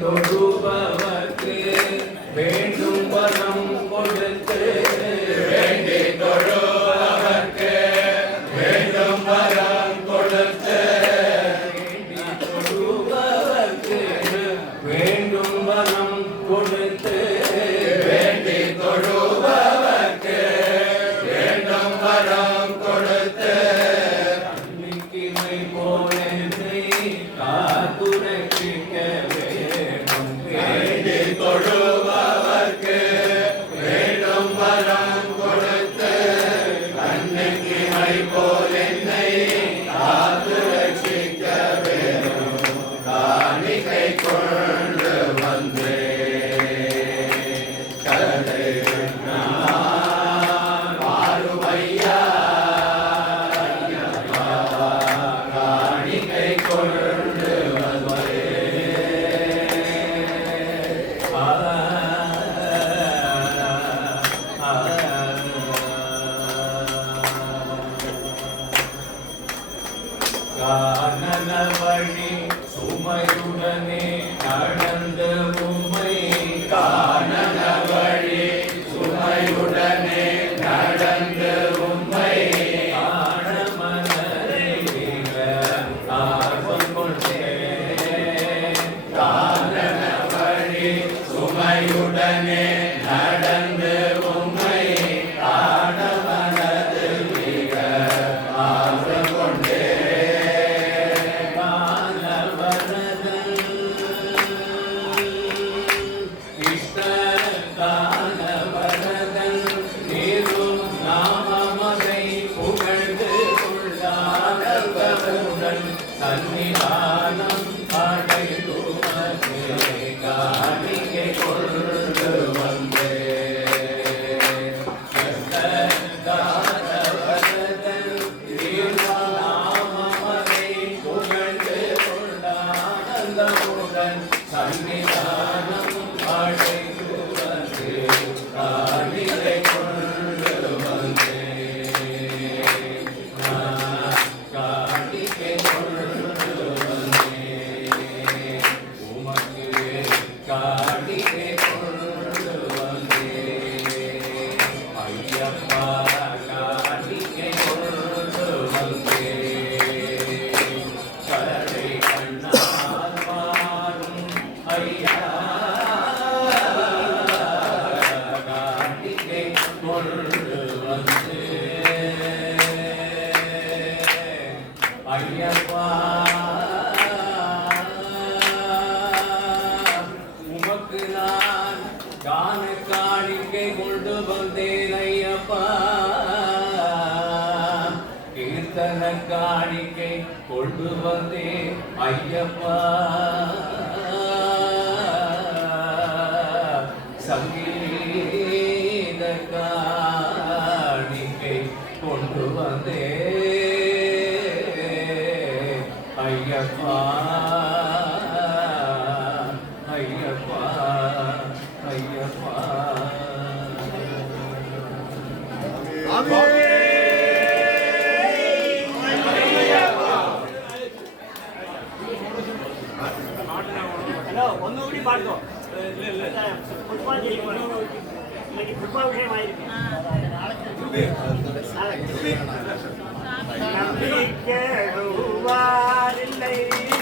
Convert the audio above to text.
தொழுபவர்க்கு வேண்டும் வரம் கொடுத்து வேண்டி தொழுபவர்க்கு வேண்டும் வரம் கொடுத்து தொழுபவர்க்கு வேண்டும் வரம் கொடுத்து வேண்டி தொழுபவர்க்கு வேண்டும் வரம் கொடுத்து அன்னைக்கிமை போலென்னை காத்துரட்சிக்க வேண்டும் வேண்டி தொழுபவர்க்கு வேண்டும் வரம் கொடுத்து கண்ணுக்கிமை போல் என்னை காத்து ரட்சிக்க வேண்டும் காணிக்கை கொண்டு வந்தே கதை வாருமையா காணிக்கை கொண்டு வந்தே கானன வழி சுமையுடனே நடந்த உம்மை காணன வழி சுமையுடனே நடந்து உம்மை காணமனறிக ஆர்வம் கொண்டேன் காணன வழி சுமையுடனே நடந்து உம்மை காண மனது மிக ஆர்வம் கொண்டே காணவரதன் கிருஷ்ண காணவரதன் நீரும் நாமமதை புகழ்ந்து கொள்ளாதவருடன் சன்னிதானம் அடைந்துமதே காணிக்கை கொண்டு வந்தே காணவரதன் நீரும் நாமமதை புகழ்ந்து கொள்ளாதவருடன் சன்னிதானம் அடைந்துமதே காணிக்கை கொண்டு வந்தே காணிக்கை கொண்டு வந்தே உமக்கு காணிக்கை கொண்டு வந்தே ஐயப்பா காணிக்கை கொண்டு வந்தே கரை கண்ணால் மாறும் ஐயா காணிக்கை கொண்டு வந்தே ஐயப்பா உமக்கு நான் காண காணிக்கை கொண்டு வந்தேன் ஐயப்பா கீர்த்தன காணிக்கை கொண்டு வந்தேன் ஐயப்பா சங்கீத காணிக்கை கொண்டு வந்தேன் ஐயப்பா ஐயப்பா ஐயப்பா ഒന്നുകൂടി പാടുകോ ഫുട്ബോൾ ജയിക്കണം ഫുട്ബോൾ വിഷയമായിരിക്കും നമ്പിക്കരുവാരില്ലേ